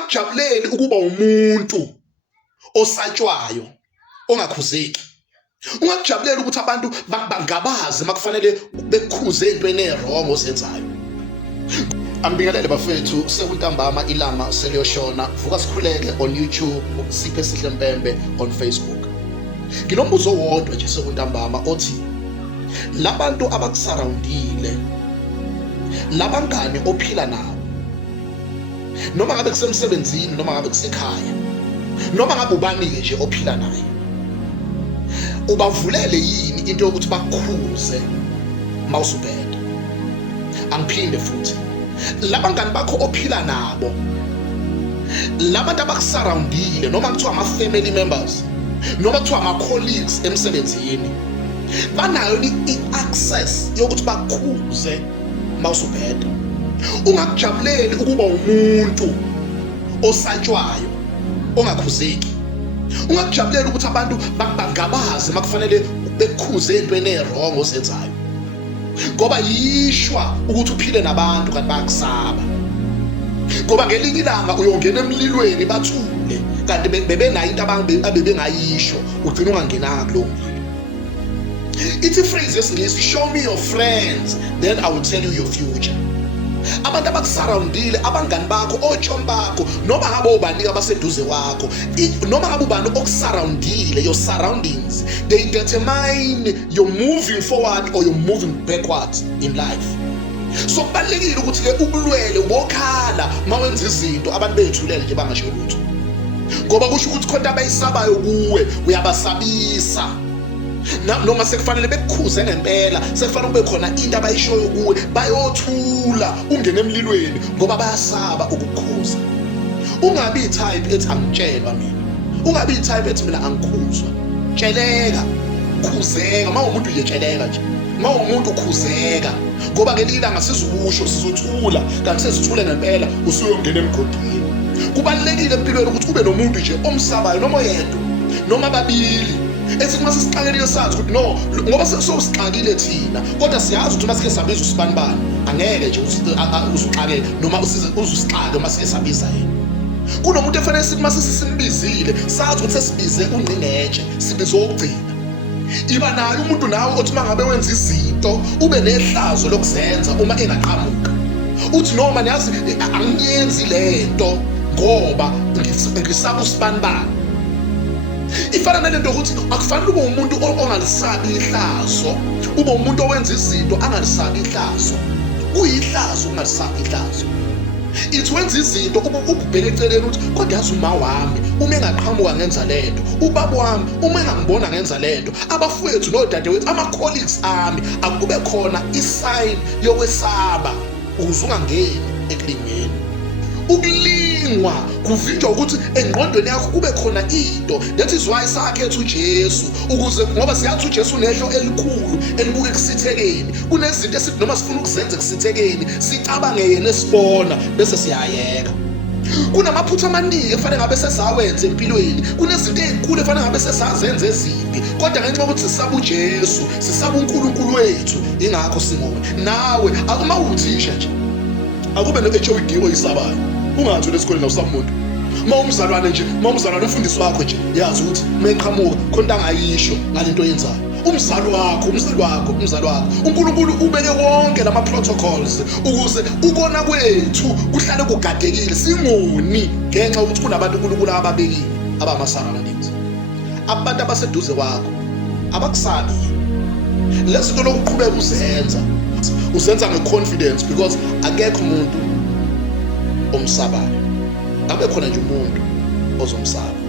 ungakujabuleli ukuba umuntu osatshwayo ongakhuzeki. Ungakujabuleli ukuthi abantu bangabazi makufanele bekukhuze entweni ezwrong ozenzayo. Ambingelele bafethu, sekuntambama ilanga seliyoshona. Vuka sikhuleke on YouTube, Siphe Sihle Mpembe on Facebook. Nginombuzo wodwa nje sekuntambama othi labantu abakusurroundile, labangane ophila nabo, noma ngabe kusemsebenzini, noma ngabe kusekhaya, noma ngabe ubani-ke nje ophila naye, ubavulele yini into yokuthi bakukhuze mawusubheda? Angiphinde futhi, labangane bakho ophila nabo, labantu abakusurroundile, noma kuthiwa ama-family members, noma kuthiwa ama-colleagues emsebenzini, banayo i-access yokuthi bakukhuze mawusubheda. Ungakujabuleli ukuba umuntu osatshwayo ongakhuzeki. Ungakujabuleli ukuthi abantu bangabazi makufanele bekukhuze entweni ezwrong ozenzayo, ngoba yishwa ukuthi uphile nabantu kanti bayakusaba. Ngoba ngelinye ilanga uyongena emlilweni bathule kanti bebenayo into abebengayisho, ugcina ungangenanga kulowo mlilo. Ithi phrase yesingisi, show me your friends then I will tell you your future. Abantu abakusurroundile, abangani bakho, otshomi bakho, noma ngabe ubani abaseduze kwakho, noma ngabe ubani okusurroundile, your surroundings, they determine you're moving forward or you're moving backwards in life. So kubalulekile ukuthi-ke ubulwele ubokhala mawenza izinto abantu beyithulele nje bangasho lutho, ngoba kusho ukuthi khona abayisabayo kuwe uyabasabisa. Noma sekufanele bekukhuze ngempela, sekufanele kube khona into abayishoyo kuwe, bayothula ungene emlilweni ngoba bayasaba ukukhuza. Ungabi itype ethi angitshelwa mina, ungabi itype ethi mina angikhuzwa. Tsheleka, khuzeka, mawumuntu nje tsheleka nje, mawumuntu khuzeka, ngoba ngelinye ilanga sizokusho sizothula, kanti sesithule ngempela usuyongena emgodini. Kubalulekile empilweni ukuthi ube nomuntu nje omsabayo, noma yedwa noma babili, ethi uma sisixakile sazi ukuthi no, ngoba sesixakile thina, kodwa siyazi ukuthi uma sike sabiza usibanibani angeke nje usuxakeke noma uzusixake uma sike sabiza yena. Kunomuntu efanele sithi uma sisimbizile sazi ukuthi sesibize ungqingetshe, sibize okugcina. Iba nayo umuntu nawe othi uma ngabe wenza izinto ube nehlazo lokuzenza uma engaqhamuka, uthi noma niyazi angiyenzi lento ngoba ngisaba usibanibani. Ifana nalento ukuthi akufanele ube umuntu ongalisabi ihlazo, ube umuntu owenza izinto angalisabi ihlazo. Kuyihlazo ungalisabi ihlazo. Ithi wenza izinto ubheke eceleni ukuthi kodwa yazi uma wami uma engaqhamuka ngenza lento, ubaba wami uma engangibona ngenza lento, abafowethu nodadewethu, ama-colleagues ami, akube khona isign yokwesaba ukuze ungangeni ekulingeni. Ukulingwa kuvinjwa ukuthi engqondweni yakho kube khona into. That is why sakhetha uJesu, ukuze ngoba siyathi uJesu unehlo elikhulu elibuke kusithekeni. Kunezinto esithi noma sifuna ukuzenza kusithekeni sicabange yena esibona bese siyayeka. Kunamaphutha amaningi efanele ngabe sesawenza empilweni, kunezinto ezinkulu efanele ngabe sesazenza ezimbi, kodwa ngenxa yokuthi sisaba uJesu, sisaba uNkulunkulu wethu, ingakho singona. Nawe uma uthisha nje akube no-HOD oyisabayo, ungathi lesikoleni awusamuntu. Mawumzalwane nje, mawumzalwane umfundisi wakho nje, yazi ukuthi meqhamuka khona angayisho ngalento yenzayo. Umzali wakho, uNkulunkulu ubeke wonke lama protocols ukuze ukona kwethu kuhlale kugadekile, singoni ngenxa ukuthi kunabantu uNkulunkulu ababekile abama-surroundings. Abantu abaseduze kwakho abakusabi lezinto lokuqhubeka uzenza nge-confidence, because akekho umuntu omsabayo, abe khona nje umuntu ozomsaba.